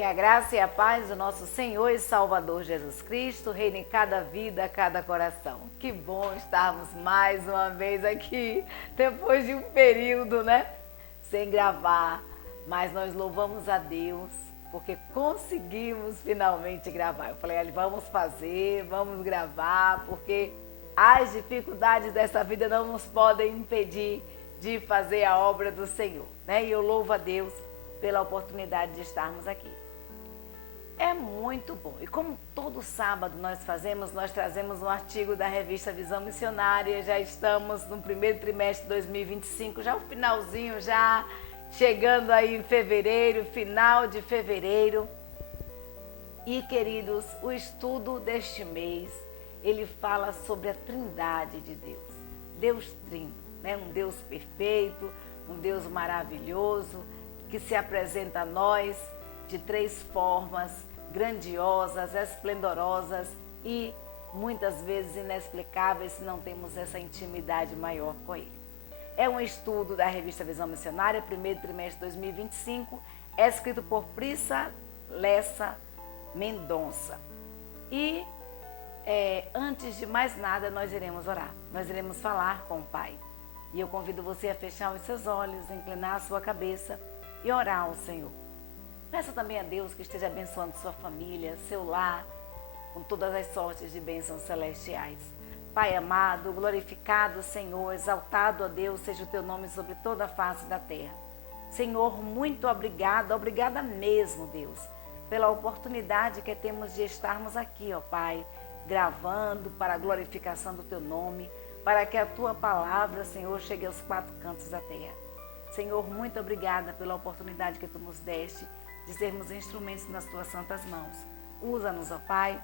Que a graça e a paz do nosso Senhor e Salvador Jesus Cristo reine em cada vida, cada coração. Que bom estarmos mais uma vez aqui, depois de um período, sem gravar. Mas nós louvamos a Deus, porque conseguimos finalmente gravar. Eu falei, vamos fazer, vamos gravar, porque as dificuldades dessa vida não nos podem impedir de fazer a obra do Senhor, E eu louvo a Deus pela oportunidade de estarmos aqui. É muito bom. E como todo sábado nós trazemos um artigo da revista Visão Missionária. Já estamos no primeiro trimestre de 2025, já o finalzinho, já chegando aí em fevereiro, final de fevereiro. E, queridos, o estudo deste mês, ele fala sobre a Trindade de Deus. Deus Trino, Um Deus perfeito, um Deus maravilhoso, que se apresenta a nós de três formas grandiosas, esplendorosas e muitas vezes inexplicáveis se não temos essa intimidade maior com Ele. É um estudo da revista Visão Missionária, primeiro trimestre de 2025, é escrito por Prissa Lessa Mendonça. E antes de mais nada, nós iremos orar, nós iremos falar com o Pai. E eu convido você a fechar os seus olhos, inclinar a sua cabeça e orar ao Senhor. Peça também a Deus que esteja abençoando sua família, seu lar, com todas as sortes de bênçãos celestiais. Pai amado, glorificado Senhor, exaltado a Deus, seja o teu nome sobre toda a face da terra. Senhor, muito obrigada, obrigada mesmo, Deus, pela oportunidade que temos de estarmos aqui, Pai, gravando para a glorificação do teu nome, para que a tua palavra, Senhor, chegue aos quatro cantos da terra. Senhor, muito obrigada pela oportunidade que tu nos deste de sermos instrumentos nas tuas santas mãos. Usa-nos, Pai,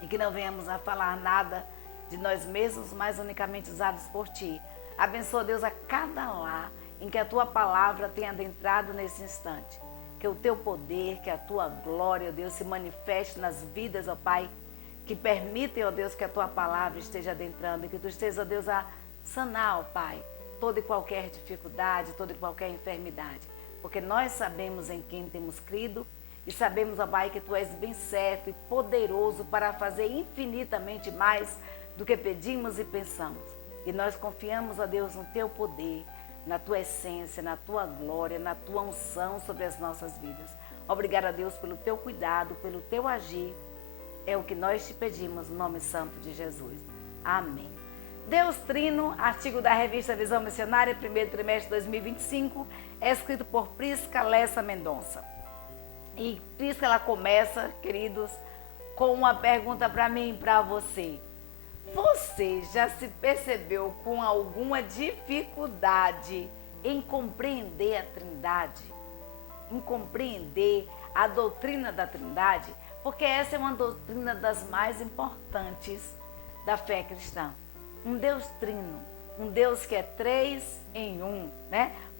e que não venhamos a falar nada de nós mesmos, mas unicamente usados por ti. Abençoa, Deus, a cada lar em que a tua palavra tenha adentrado nesse instante. Que o teu poder, que a tua glória, Deus, se manifeste nas vidas, Pai, que permitem, Deus, que a tua palavra esteja adentrando e que tu esteja, Deus, a sanar, Pai, toda e qualquer dificuldade, toda e qualquer enfermidade. Porque nós sabemos em quem temos crido e sabemos, Pai, que tu és bem certo e poderoso para fazer infinitamente mais do que pedimos e pensamos. E nós confiamos, Deus, no teu poder, na tua essência, na tua glória, na tua unção sobre as nossas vidas. Obrigada, Deus, pelo teu cuidado, pelo teu agir. É o que nós te pedimos no nome santo de Jesus. Amém. Deus Trino, artigo da revista Visão Missionária, primeiro trimestre de 2025, é escrito por Prisca Lessa Mendonça. E Prisca, ela começa, queridos, com uma pergunta para mim e para você. Você já se percebeu com alguma dificuldade em compreender a Trindade? Em compreender a doutrina da Trindade? Porque essa é uma doutrina das mais importantes da fé cristã. Um Deus trino, um Deus que é três em um,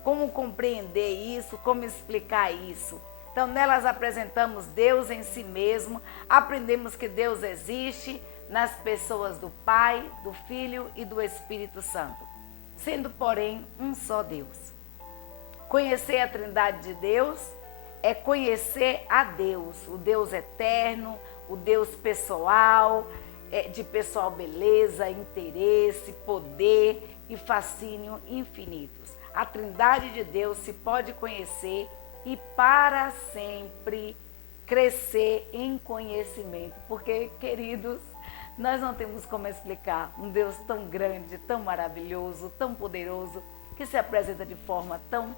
Como compreender isso, como explicar isso? Então, nelas apresentamos Deus em si mesmo, aprendemos que Deus existe nas pessoas do Pai, do Filho e do Espírito Santo, sendo, porém, um só Deus. Conhecer a Trindade de Deus é conhecer a Deus, o Deus eterno, o Deus pessoal, de pessoal beleza, interesse, poder e fascínio infinitos. A Trindade de Deus se pode conhecer e para sempre crescer em conhecimento. Porque, queridos, nós não temos como explicar um Deus tão grande, tão maravilhoso, tão poderoso, que se apresenta de forma tão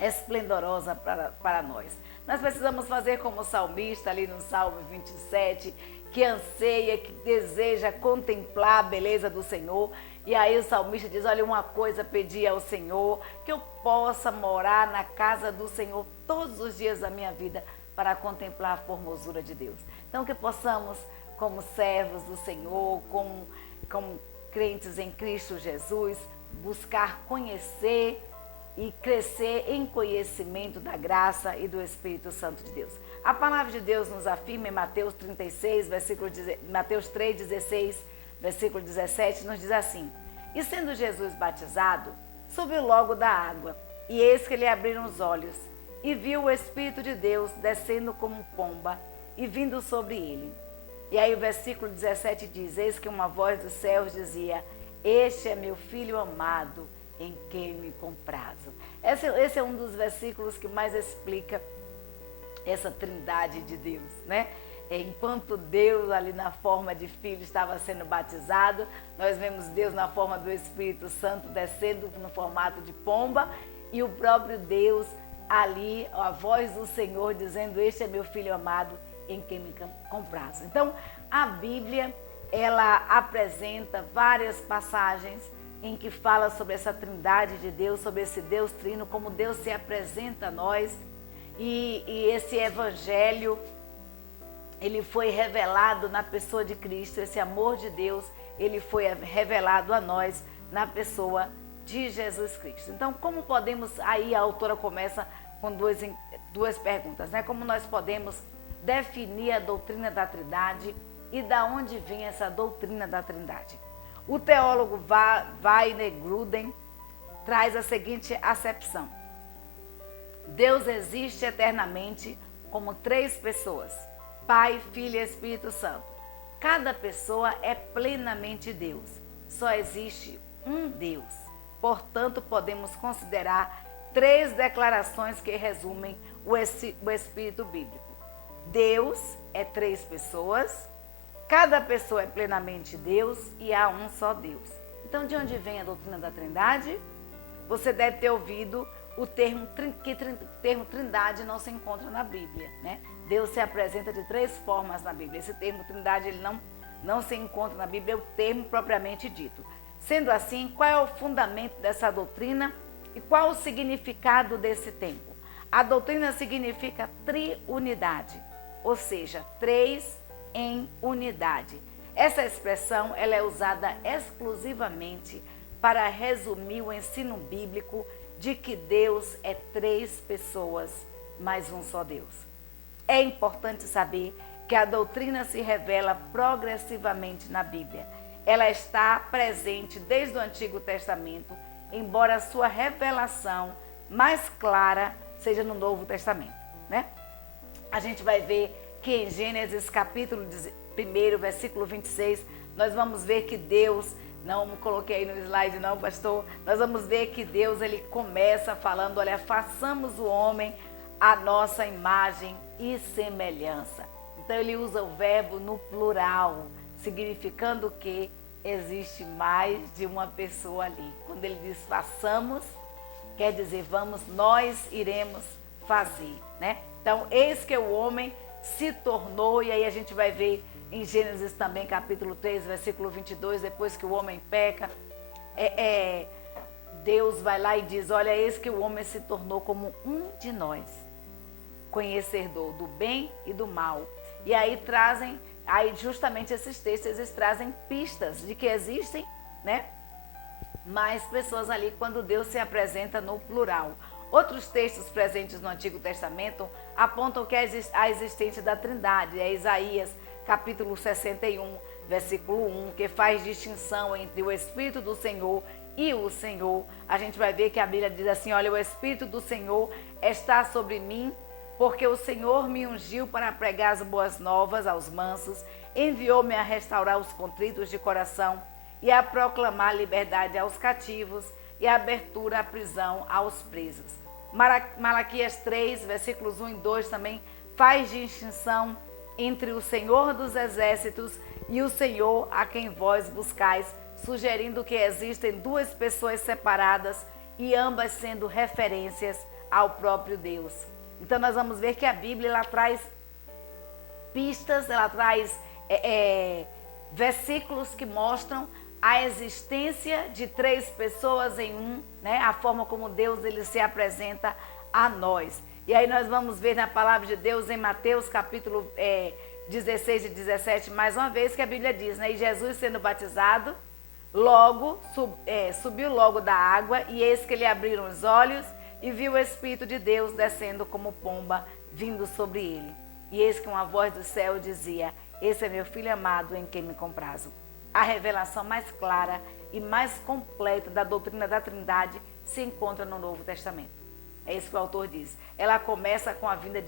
esplendorosa para nós. Nós precisamos fazer como o salmista ali no Salmo 27, que anseia, que deseja contemplar a beleza do Senhor. E aí o salmista diz, olha, uma coisa pedi ao Senhor, que eu possa morar na casa do Senhor todos os dias da minha vida para contemplar a formosura de Deus. Então que possamos, como servos do Senhor, como crentes em Cristo Jesus, buscar conhecer e crescer em conhecimento da graça e do Espírito Santo de Deus. A palavra de Deus nos afirma em Mateus 3,16, versículo 17, nos diz assim: e sendo Jesus batizado, subiu logo da água, e eis que lhe abriram os olhos, e viu o Espírito de Deus descendo como pomba e vindo sobre ele. E aí o versículo 17 diz: eis que uma voz dos céus dizia: este é meu filho amado, em quem me comprazo. Esse é um dos versículos que mais explica essa trindade de Deus, né? Enquanto Deus ali na forma de filho estava sendo batizado, nós vemos Deus na forma do Espírito Santo descendo no formato de pomba e o próprio Deus ali, a voz do Senhor dizendo: este é meu filho amado, em quem me comprazo. Então, a Bíblia, ela apresenta várias passagens em que fala sobre essa trindade de Deus, sobre esse Deus trino, como Deus se apresenta a nós. E esse evangelho, ele foi revelado na pessoa de Cristo, esse amor de Deus, ele foi revelado a nós na pessoa de Jesus Cristo. Então, como podemos, aí a autora começa com duas perguntas, né? Como nós podemos definir a doutrina da Trindade e da onde vem essa doutrina da Trindade? O teólogo Wayne Grudem traz a seguinte acepção: Deus existe eternamente como três pessoas, Pai, Filho e Espírito Santo. Cada pessoa é plenamente Deus. Só existe um Deus. Portanto, podemos considerar três declarações que resumem o espírito bíblico. Deus é três pessoas, cada pessoa é plenamente Deus e há um só Deus. Então, de onde vem a doutrina da Trindade? Você deve ter ouvido o termo Trindade não se encontra na Bíblia, né? Deus se apresenta de três formas na Bíblia. Esse termo Trindade ele não se encontra na Bíblia, é o termo propriamente dito. Sendo assim, qual é o fundamento dessa doutrina e qual o significado desse termo? A doutrina significa triunidade, ou seja, três em unidade. Essa expressão ela é usada exclusivamente para resumir o ensino bíblico de que Deus é três pessoas, mas um só Deus. É importante saber que a doutrina se revela progressivamente na Bíblia. Ela está presente desde o Antigo Testamento, embora a sua revelação mais clara seja no Novo Testamento, né? A gente vai ver que em Gênesis capítulo 1, versículo 26, nós vamos ver que Deus, não coloquei aí no slide não, pastor, nós vamos ver que Deus, ele começa falando, olha, façamos o homem a nossa imagem e semelhança. Então ele usa o verbo no plural, significando que existe mais de uma pessoa ali. Quando ele diz façamos, quer dizer vamos, nós iremos fazer, né? Então, eis que o homem se tornou, e aí a gente vai ver em Gênesis também, capítulo 3, versículo 22, depois que o homem peca, Deus vai lá e diz, olha, eis que o homem se tornou como um de nós, conhecedor do bem e do mal. E aí trazem, aí justamente esses textos, eles trazem pistas de que existem, né, mais pessoas ali quando Deus se apresenta no plural. Outros textos presentes no Antigo Testamento apontam que a existência da Trindade. É Isaías, capítulo 61, versículo 1, que faz distinção entre o Espírito do Senhor e o Senhor. A gente vai ver que a Bíblia diz assim, olha, o Espírito do Senhor está sobre mim, porque o Senhor me ungiu para pregar as boas novas aos mansos, enviou-me a restaurar os contritos de coração e a proclamar liberdade aos cativos e a abertura à prisão aos presos. Malaquias 3, versículos 1 e 2 também faz distinção entre o Senhor dos exércitos e o Senhor a quem vós buscais, sugerindo que existem duas pessoas separadas e ambas sendo referências ao próprio Deus. Então nós vamos ver que a Bíblia ela traz pistas, ela traz versículos que mostram a existência de três pessoas em um, né? A forma como Deus ele se apresenta a nós. E aí nós vamos ver na palavra de Deus em Mateus capítulo 16 e 17, mais uma vez que a Bíblia diz, né? E Jesus sendo batizado, subiu logo da água e eis que lhe abriram os olhos e viu o Espírito de Deus descendo como pomba, vindo sobre ele. E eis que uma voz do céu dizia, esse é meu filho amado em quem me comprazo. A revelação mais clara e mais completa da doutrina da Trindade se encontra no Novo Testamento. É isso que o autor diz. Ela começa com a vinda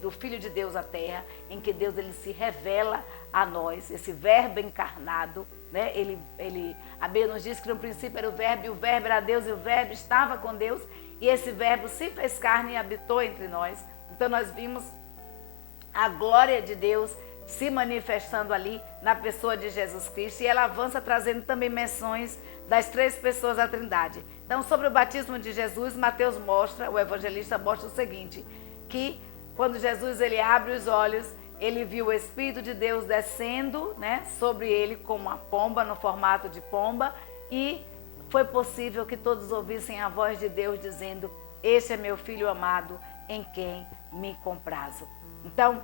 do Filho de Deus à Terra, em que Deus ele se revela a nós, esse verbo encarnado, né? A Bíblia nos diz que no princípio era o verbo, e o verbo era Deus, e o verbo estava com Deus, e esse verbo se fez carne e habitou entre nós. Então nós vimos a glória de Deus se manifestando ali na pessoa de Jesus Cristo, e ela avança trazendo também menções das 3 pessoas da Trindade. Então, sobre o batismo de Jesus, Mateus mostra, o evangelista mostra o seguinte, que quando Jesus ele abre os olhos, ele viu o Espírito de Deus descendo, né, sobre ele como uma pomba, no formato de pomba, e foi possível que todos ouvissem a voz de Deus dizendo: este é meu filho amado, em quem me comprazo. Então,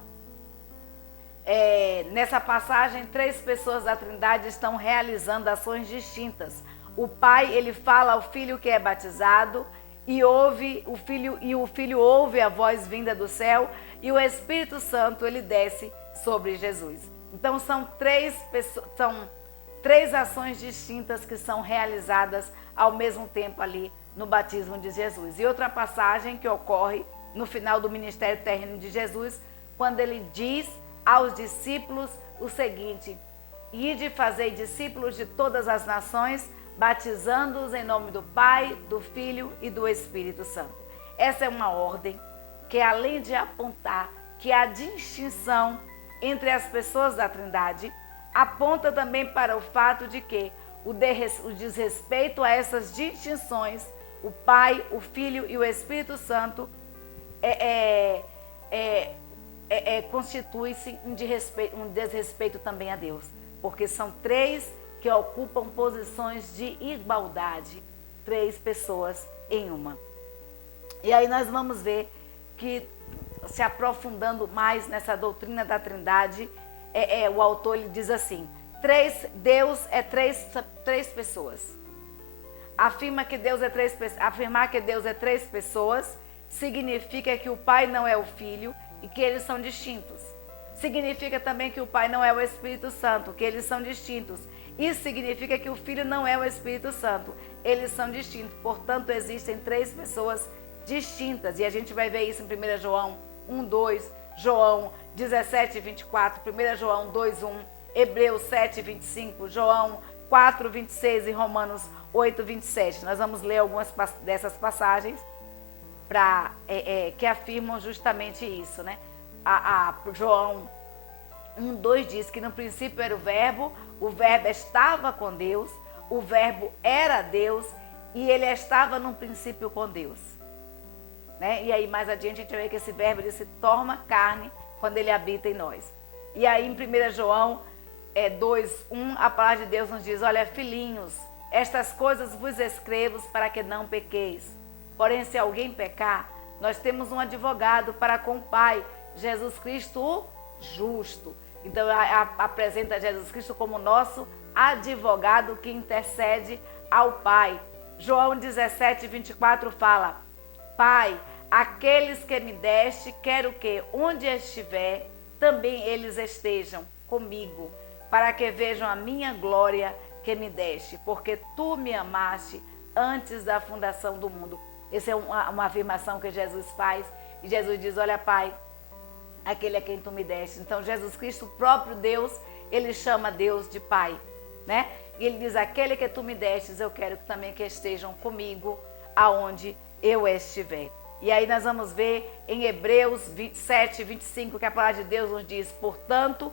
nessa passagem, 3 pessoas da Trindade estão realizando ações distintas. O pai, ele fala ao filho que é batizado, e o filho ouve a voz vinda do céu, e o Espírito Santo ele desce sobre Jesus. Então são 3 ações distintas que são realizadas ao mesmo tempo ali no batismo de Jesus. E outra passagem que ocorre no final do ministério terreno de Jesus, quando ele diz aos discípulos o seguinte: ide fazer discípulos de todas as nações, batizando-os em nome do Pai, do Filho e do Espírito Santo. Essa é uma ordem que, além de apontar que há distinção entre as pessoas da Trindade, aponta também para o fato de que o desrespeito a essas distinções, o Pai, o Filho e o Espírito Santo, constitui-se um desrespeito também a Deus, porque são 3 que ocupam posições de igualdade, 3 pessoas em uma. E aí nós vamos ver que, se aprofundando mais nessa doutrina da Trindade, o autor ele diz assim: Deus é três pessoas. Afirmar que Deus é 3 pessoas significa que o Pai não é o Filho e que eles são distintos. Significa também que o Pai não é o Espírito Santo, que eles são distintos. Isso significa que o Filho não é o Espírito Santo, eles são distintos. Portanto, existem 3 pessoas distintas. E a gente vai ver isso em 1 João 1:2, João 17:24, 1 João 2:1, Hebreus 7:25, João 4:26 e Romanos 8:27. Nós vamos ler algumas dessas passagens que afirmam justamente isso, né? João 1:2 diz que no princípio era o verbo estava com Deus, o verbo era Deus e ele estava no princípio com Deus. Né? E aí mais adiante a gente vai ver que esse verbo ele se torna carne quando ele habita em nós. E aí em 1 João 2:1 a palavra de Deus nos diz: olha, filhinhos, estas coisas vos escrevo para que não pequeis. Porém, se alguém pecar, nós temos um advogado para com o Pai, Jesus Cristo o justo. Então, apresenta Jesus Cristo como nosso advogado que intercede ao Pai. João 17:24 fala: Pai, aqueles que me deste, quero que, onde estiver, também eles estejam comigo, para que vejam a minha glória que me deste, porque tu me amaste antes da fundação do mundo. Essa é uma afirmação que Jesus faz. E Jesus diz: olha, Pai, aquele a quem tu me deste. Então, Jesus Cristo, o próprio Deus, ele chama Deus de Pai, né? E ele diz: aquele que tu me destes, eu quero também que estejam comigo aonde eu estiver. E aí nós vamos ver em Hebreus 7:25 que a palavra de Deus nos diz: portanto,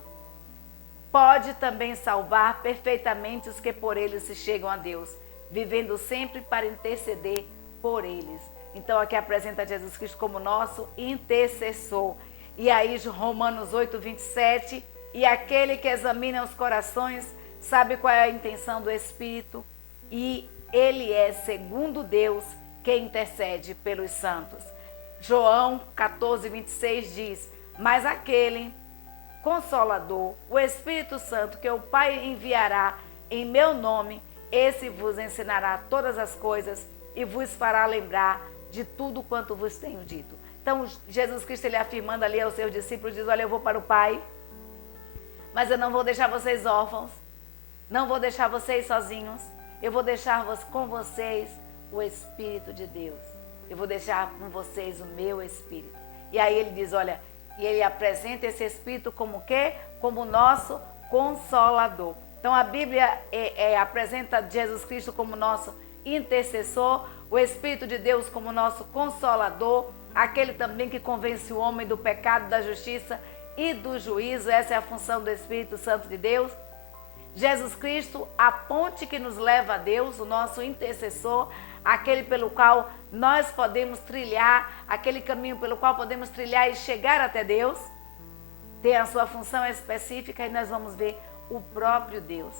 pode também salvar perfeitamente os que por ele se chegam a Deus, vivendo sempre para interceder por eles. Então aqui apresenta Jesus Cristo como nosso intercessor. E aí Romanos 8:27, e aquele que examina os corações sabe qual é a intenção do Espírito, e ele é segundo Deus que intercede pelos santos. João 14:26 diz: mas aquele Consolador, o Espírito Santo, que o Pai enviará em meu nome, esse vos ensinará todas as coisas e vos fará lembrar de tudo quanto vos tenho dito. Então, Jesus Cristo, ele afirmando ali aos seus discípulos, diz: olha, eu vou para o Pai, mas eu não vou deixar vocês órfãos, não vou deixar vocês sozinhos, eu vou deixar com vocês o Espírito de Deus. eu vou deixar com vocês o meu Espírito. E aí ele diz, olha, e ele apresenta esse Espírito como o quê? Como o nosso Consolador. Então a Bíblia apresenta Jesus Cristo como nosso intercessor, o Espírito de Deus como nosso Consolador, aquele também que convence o homem do pecado, da justiça e do juízo. Essa é a função do Espírito Santo de Deus. Jesus Cristo, a ponte que nos leva a Deus, o nosso intercessor, aquele pelo qual nós podemos trilhar, aquele caminho pelo qual podemos trilhar e chegar até Deus, tem a sua função específica, e nós vamos ver o próprio Deus,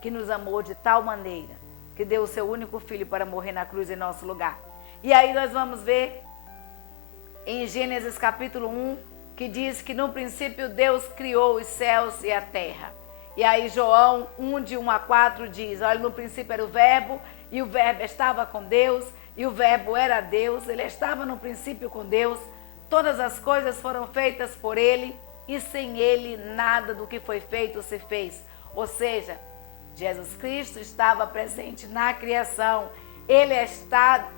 que nos amou de tal maneira, que deu o seu único filho para morrer na cruz em nosso lugar. E aí nós vamos ver em Gênesis capítulo 1, que diz que no princípio Deus criou os céus e a terra. E aí João 1, de 1 a 4 diz, olha, no princípio era o verbo, e o verbo estava com Deus, e o verbo era Deus, ele estava no princípio com Deus, todas as coisas foram feitas por ele, e sem ele nada do que foi feito se fez. Ou seja, Jesus Cristo estava presente na criação,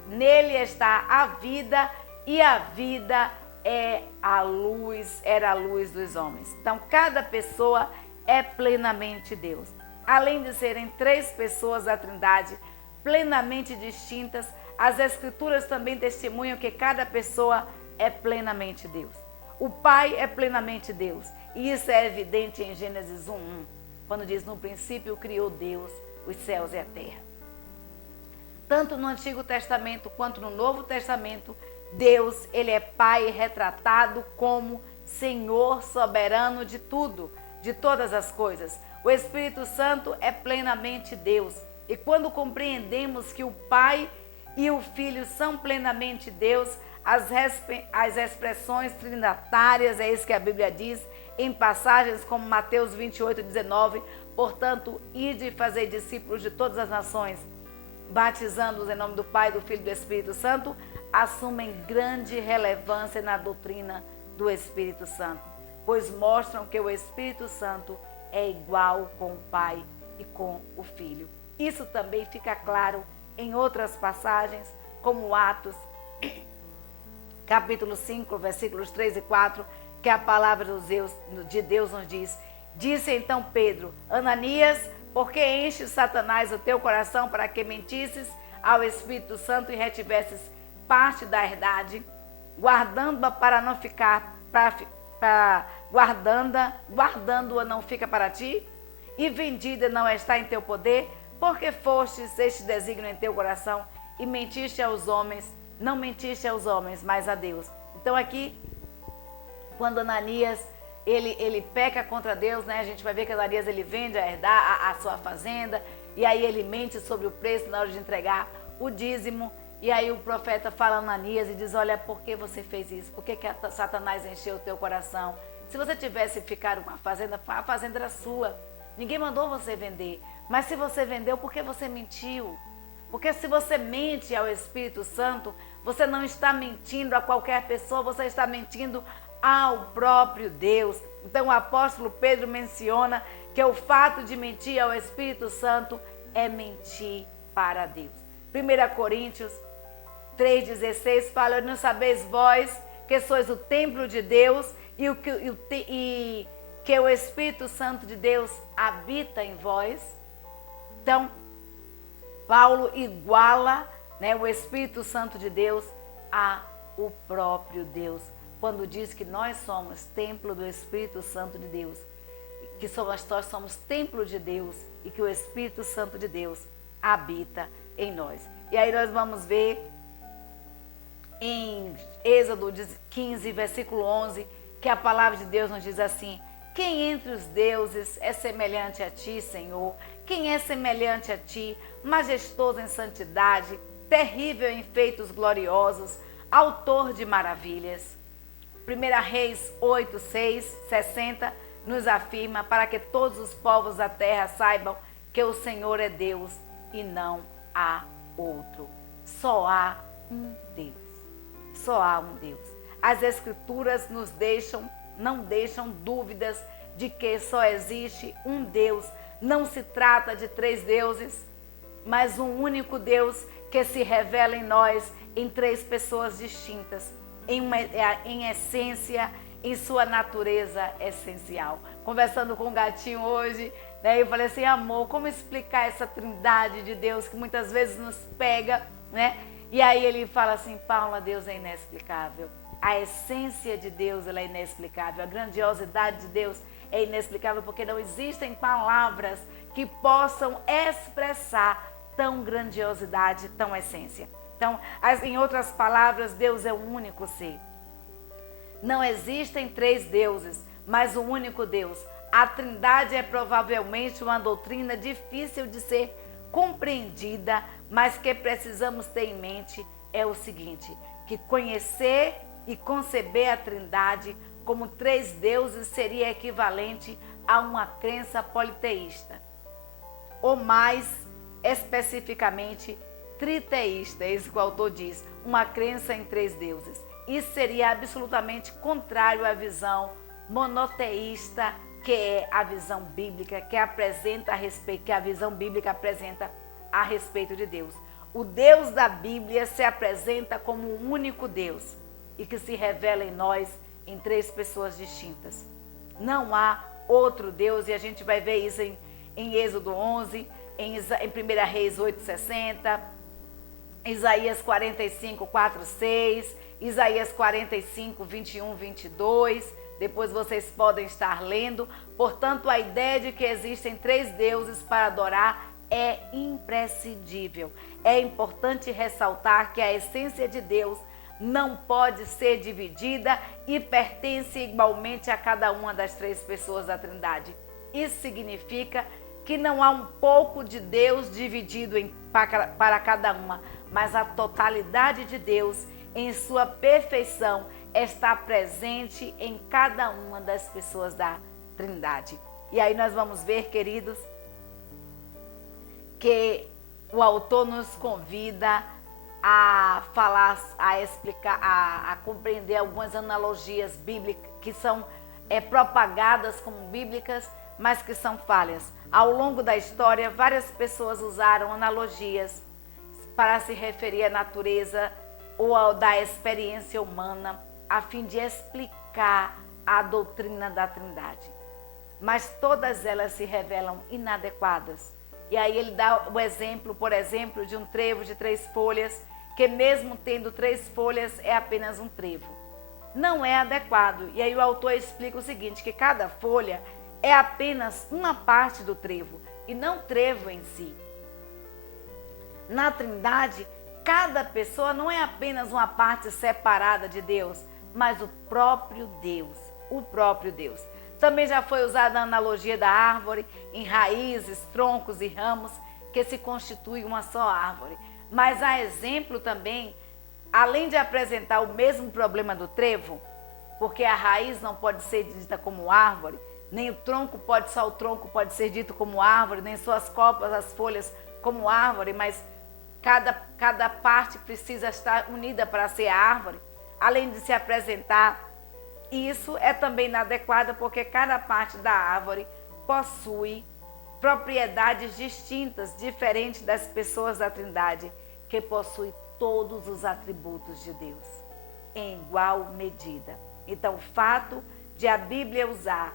nele está a vida, e a vida é a luz, era a luz dos homens. Então cada pessoa é plenamente Deus. Além de serem três pessoas da Trindade, plenamente distintas, as Escrituras também testemunham que cada pessoa é plenamente Deus. O Pai é plenamente Deus, e isso é evidente em Gênesis 1:1, quando diz, no princípio criou Deus os céus e a terra. Tanto no Antigo Testamento quanto no Novo Testamento, Deus, ele é Pai retratado como Senhor soberano de tudo, de todas as coisas. O Espírito Santo é plenamente Deus. E quando compreendemos que o Pai e o Filho são plenamente Deus, as expressões trinitárias, é isso que a Bíblia diz, em passagens como Mateus 28:19, portanto, ide e fazer discípulos de todas as nações, batizando-os em nome do Pai, do Filho e do Espírito Santo, assumem grande relevância na doutrina do Espírito Santo, pois mostram que o Espírito Santo é igual com o Pai e com o Filho. Isso também fica claro em outras passagens, como Atos, capítulo 5, versículos 3 e 4, que a palavra de Deus nos diz, disse então Pedro, Ananias, por que enche Satanás o teu coração para que mentisses ao Espírito Santo e retivesses parte da herdade, guardando-a para não ficar, guardando-a não fica para ti, e vendida não está em teu poder, porque fostes este desígnio em teu coração e mentiste aos homens, não mentiste aos homens, mas a Deus. Então aqui, quando Ananias, ele peca contra Deus, né? A gente vai ver que Ananias, ele vende a sua fazenda, e aí ele mente sobre o preço na hora de entregar o dízimo, e aí o profeta fala a Ananias e diz, olha, por que você fez isso? Por que Satanás encheu o teu coração? Se você tivesse ficado com a fazenda era sua. Ninguém mandou você vender. Mas se você vendeu, por que você mentiu? Porque se você mente ao Espírito Santo, você não está mentindo a qualquer pessoa, você está mentindo ao próprio Deus. Então o apóstolo Pedro menciona que o fato de mentir ao Espírito Santo é mentir para Deus. 1 Coríntios 3,16 fala, não sabeis vós que sois o templo de Deus e que o Espírito Santo de Deus habita em vós. Então, Paulo iguala, né, o Espírito Santo de Deus ao próprio Deus, quando diz que nós somos templo do Espírito Santo de Deus, que nós somos templo de Deus e que o Espírito Santo de Deus habita em nós. E aí nós vamos ver em Êxodo 15, versículo 11, que a palavra de Deus nos diz assim, quem entre os deuses é semelhante a ti, Senhor? Quem é semelhante a ti, majestoso em santidade, terrível em feitos gloriosos, autor de maravilhas? 1 Reis 8, 6, 60 nos afirma para que todos os povos da terra saibam que o Senhor é Deus e não há outro. Só há um Deus. Só há um Deus. As Escrituras não deixam dúvidas de que só existe um Deus. Não se trata de três deuses, mas um único Deus que se revela em nós em três pessoas distintas, em essência, em sua natureza essencial. Conversando com o gatinho hoje, né, eu falei assim, amor, como explicar essa trindade de Deus que muitas vezes nos pega, né? E aí ele fala assim, Paula, Deus é inexplicável. A essência de Deus, ela é inexplicável. A grandiosidade de Deus é inexplicável porque não existem palavras que possam expressar tão grandiosidade, tão essência. Então, em outras palavras, Deus é o único ser. Não existem três deuses, mas o único Deus. A Trindade é provavelmente uma doutrina difícil de ser compreendida, mas que precisamos ter em mente é o seguinte, que conhecer e conceber a Trindade como três deuses seria equivalente a uma crença politeísta, ou mais especificamente triteísta, é isso que o autor diz, uma crença em três deuses. Isso seria absolutamente contrário à visão monoteísta, que é a visão bíblica, que a visão bíblica apresenta a respeito de Deus. O Deus da Bíblia se apresenta como um único Deus e que se revela em nós em três pessoas distintas. Não há outro Deus, e a gente vai ver isso em Êxodo 11, em 1 Reis 8:60, Isaías 45, 4, 6, Isaías 45, 21, 22. Depois vocês podem estar lendo. Portanto, a ideia de que existem três deuses para adorar é imprescindível. É importante ressaltar que a essência de Deus não pode ser dividida e pertence igualmente a cada uma das três pessoas da Trindade. Isso significa que não há um pouco de Deus dividido para cada uma, mas a totalidade de Deus, em sua perfeição, está presente em cada uma das pessoas da Trindade. E aí nós vamos ver, queridos, que o autor nos convida a falar, a explicar, a compreender algumas analogias bíblicas que são propagadas como bíblicas, mas que são falhas. Ao longo da história, várias pessoas usaram analogias para se referir à natureza ou da experiência humana, a fim de explicar a doutrina da Trindade. Mas todas elas se revelam inadequadas. E aí ele dá o exemplo, por exemplo, de um trevo de 3 folhas, que mesmo tendo 3 folhas é apenas um trevo. Não é adequado. E aí o autor explica o seguinte, que cada folha é apenas uma parte do trevo e não o trevo em si. Na Trindade, cada pessoa não é apenas uma parte separada de Deus, mas o próprio Deus, o próprio Deus. Também já foi usada a analogia da árvore em raízes, troncos e ramos que se constituem uma só árvore. Mas há exemplo também, além de apresentar o mesmo problema do trevo, porque a raiz não pode ser dita como árvore, nem o tronco pode ser dito como árvore, nem suas copas, as folhas como árvore, mas cada parte precisa estar unida para ser árvore, além de se apresentar. E isso é também inadequado porque cada parte da árvore possui propriedades distintas, diferentes das pessoas da Trindade, que possuem todos os atributos de Deus, em igual medida. Então, o fato de a Bíblia usar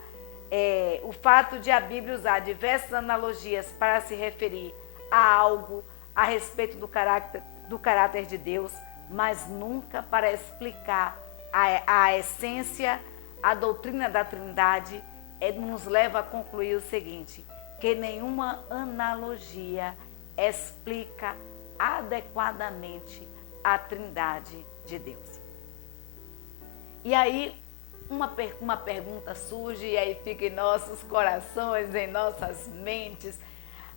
diversas analogias para se referir a algo a respeito do caráter de Deus, mas nunca para explicar a essência, a doutrina da Trindade, nos leva a concluir o seguinte, que nenhuma analogia explica adequadamente a Trindade de Deus. E aí, uma pergunta surge e aí fica em nossos corações, em nossas mentes,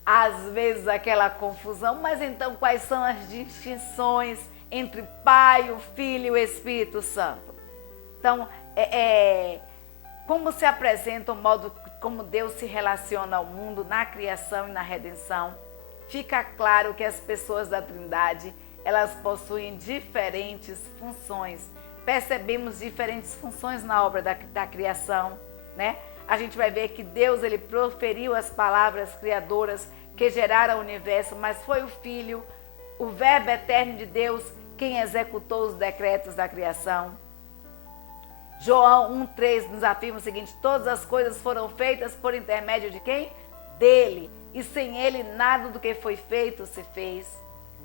às vezes aquela confusão, mas então quais são as distinções entre Pai, o Filho e o Espírito Santo? Então, como se apresenta o modo como Deus se relaciona ao mundo na criação e na redenção, fica claro que as pessoas da Trindade, elas possuem diferentes funções. Percebemos diferentes funções na obra da criação, né? A gente vai ver que Deus, ele proferiu as palavras criadoras que geraram o universo, mas foi o Filho, o Verbo eterno de Deus, quem executou os decretos da criação. João 1,3 nos afirma o seguinte: todas as coisas foram feitas por intermédio de quem? Dele. E sem ele nada do que foi feito se fez.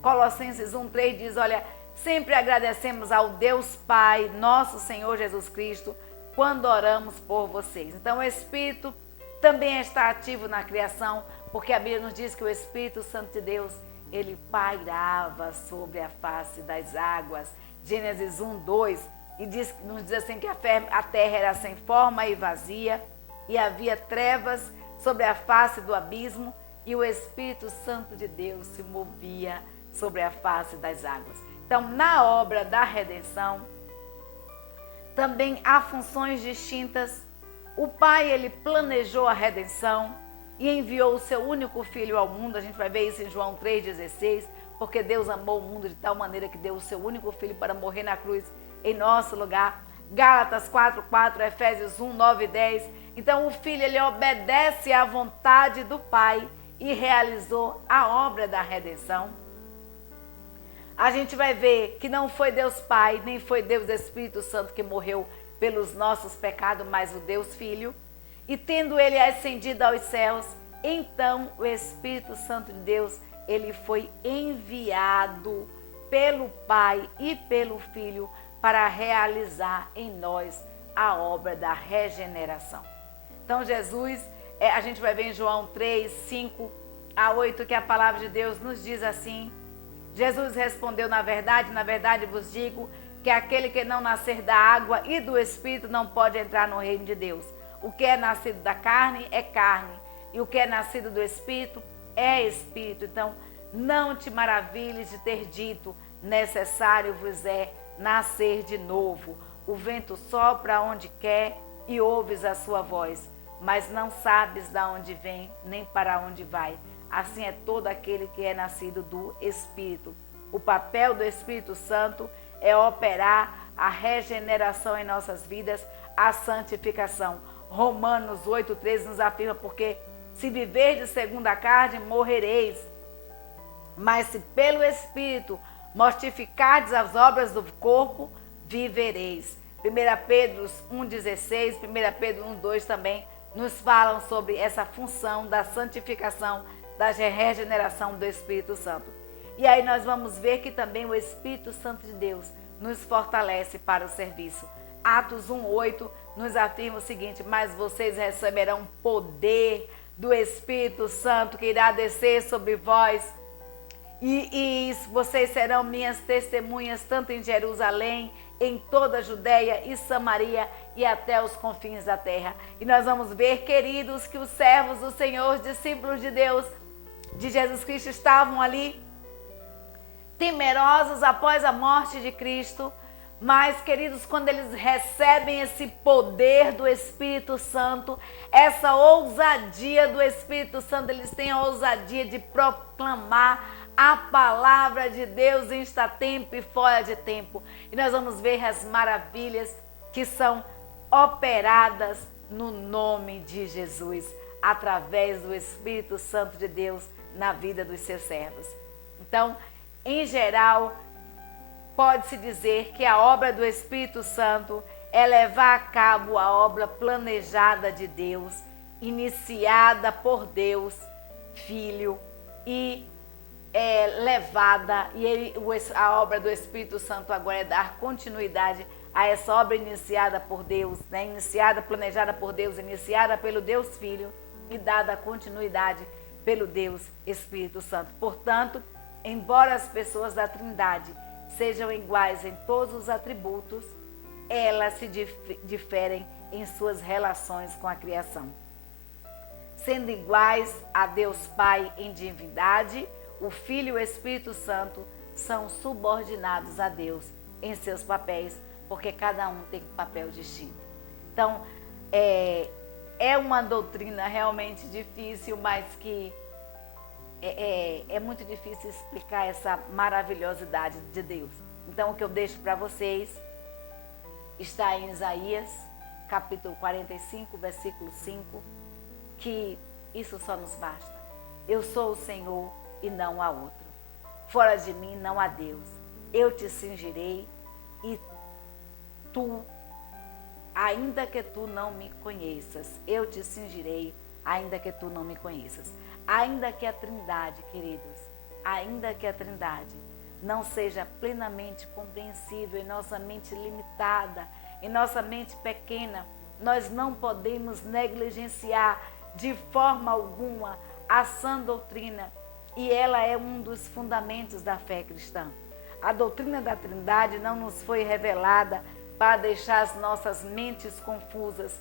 Colossenses 1,3 diz, olha, sempre agradecemos ao Deus Pai, nosso Senhor Jesus Cristo, quando oramos por vocês. Então o Espírito também está ativo na criação, porque a Bíblia nos diz que o Espírito Santo de Deus, ele pairava sobre a face das águas. Gênesis 1,2, e nos diz assim que a terra era sem forma e vazia, e havia trevas sobre a face do abismo, e o Espírito Santo de Deus se movia sobre a face das águas. Então, na obra da redenção, também há funções distintas. O Pai, ele planejou a redenção e enviou o seu único Filho ao mundo. A gente vai ver isso em João 3,16, porque Deus amou o mundo de tal maneira que deu o seu único Filho para morrer na cruz em nosso lugar. Gálatas 4,4, Efésios 1, 9 e 10. Então, o Filho, ele obedece à vontade do Pai e realizou a obra da redenção. A gente vai ver que não foi Deus Pai, nem foi Deus Espírito Santo que morreu pelos nossos pecados, mas o Deus Filho. E tendo ele ascendido aos céus, então o Espírito Santo de Deus, ele foi enviado pelo Pai e pelo Filho para realizar em nós a obra da regeneração. Então Jesus, a gente vai ver em João 3, 5 a 8, que a palavra de Deus nos diz assim: Jesus respondeu, na verdade vos digo, que aquele que não nascer da água e do Espírito não pode entrar no reino de Deus. O que é nascido da carne é carne, e o que é nascido do Espírito é Espírito. Então, não te maravilhes de ter dito, necessário vos é nascer de novo. O vento sopra onde quer e ouves a sua voz, mas não sabes de onde vem, nem para onde vai. Assim é todo aquele que é nascido do Espírito. O papel do Espírito Santo é operar a regeneração em nossas vidas, a santificação. Romanos 8,13 nos afirma, porque se viverdes segundo a carne, morrereis. Mas se pelo Espírito mortificardes as obras do corpo, vivereis. 1 Pedro 1,16, 1 Pedro 1,2 também nos falam sobre essa função da santificação, da regeneração do Espírito Santo. E aí nós vamos ver que também o Espírito Santo de Deus nos fortalece para o serviço. Atos 1,8 nos afirma o seguinte: mas vocês receberão poder do Espírito Santo que irá descer sobre vós, e vocês serão minhas testemunhas tanto em Jerusalém, em toda a Judéia e Samaria e até os confins da terra. E nós vamos ver, queridos, que os servos do Senhor, discípulos de Deus, de Jesus Cristo, estavam ali temerosos após a morte de Cristo, mas, queridos, quando eles recebem esse poder do Espírito Santo, essa ousadia do Espírito Santo, eles têm a ousadia de proclamar a palavra de Deus em tempo e fora de tempo. E nós vamos ver as maravilhas que são operadas no nome de Jesus, através do Espírito Santo de Deus na vida dos seus servos. Então, em geral, pode-se dizer que a obra do Espírito Santo é levar a cabo a obra planejada de Deus, iniciada por Deus, Filho, e levada, a obra do Espírito Santo agora é dar continuidade a essa obra iniciada por Deus, né? Iniciada, planejada por Deus, iniciada pelo Deus Filho e dada continuidade pelo Deus Espírito Santo. Portanto, embora as pessoas da Trindade sejam iguais em todos os atributos, elas se diferem em suas relações com a criação. Sendo iguais a Deus Pai em divindade, o Filho e o Espírito Santo são subordinados a Deus em seus papéis, porque cada um tem um papel distinto. Então, é uma doutrina realmente difícil, mas que é muito difícil explicar essa maravilhosidade de Deus. Então, o que eu deixo para vocês está em Isaías, capítulo 45, versículo 5, que isso só nos basta. Eu sou o Senhor e não há outro. Fora de mim não há Deus. eu te cingirei e tu, ainda que tu não me conheças, eu te cingirei, ainda que tu não me conheças. Ainda que a Trindade, queridos, ainda que a Trindade não seja plenamente compreensível em nossa mente limitada, em nossa mente pequena, nós não podemos negligenciar de forma alguma a sã doutrina, e ela é um dos fundamentos da fé cristã. A doutrina da Trindade não nos foi revelada para deixar as nossas mentes confusas,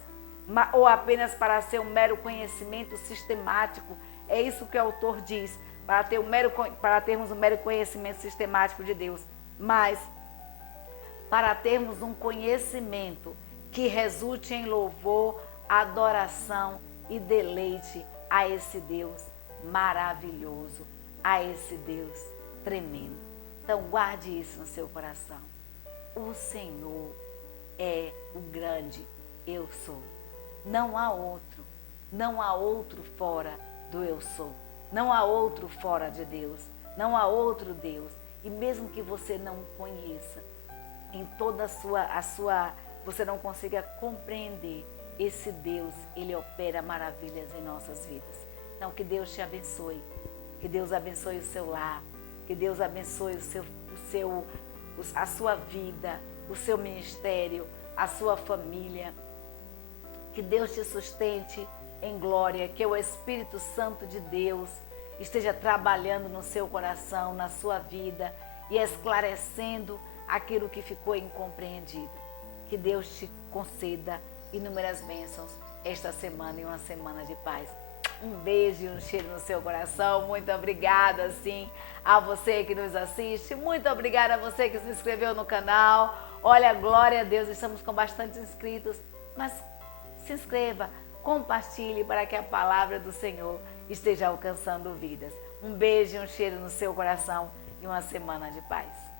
ou apenas para ser um mero conhecimento sistemático. É isso que o autor diz, para termos um mero conhecimento sistemático de Deus, mas para termos um conhecimento que resulte em louvor, adoração e deleite a esse Deus maravilhoso, a esse Deus tremendo. Então guarde isso no seu coração. O Senhor é o grande eu sou. Não há outro fora do eu sou. Não há outro fora de Deus. Não há outro Deus. E mesmo que você não conheça, em toda você não consiga compreender, esse Deus, ele opera maravilhas em nossas vidas. Então que Deus te abençoe. Que Deus abençoe o seu lar. Que Deus abençoe a sua vida, o seu ministério, a sua família. Que Deus te sustente em glória, que o Espírito Santo de Deus esteja trabalhando no seu coração, na sua vida e esclarecendo aquilo que ficou incompreendido. Que Deus te conceda inúmeras bênçãos esta semana e uma semana de paz. Um beijo e um cheiro no seu coração. Muito obrigada, sim, a você que nos assiste. Muito obrigada a você que se inscreveu no canal. Olha, glória a Deus, estamos com bastante inscritos, mas se inscreva, compartilhe para que a palavra do Senhor esteja alcançando vidas. Um beijo e um cheiro no seu coração e uma semana de paz.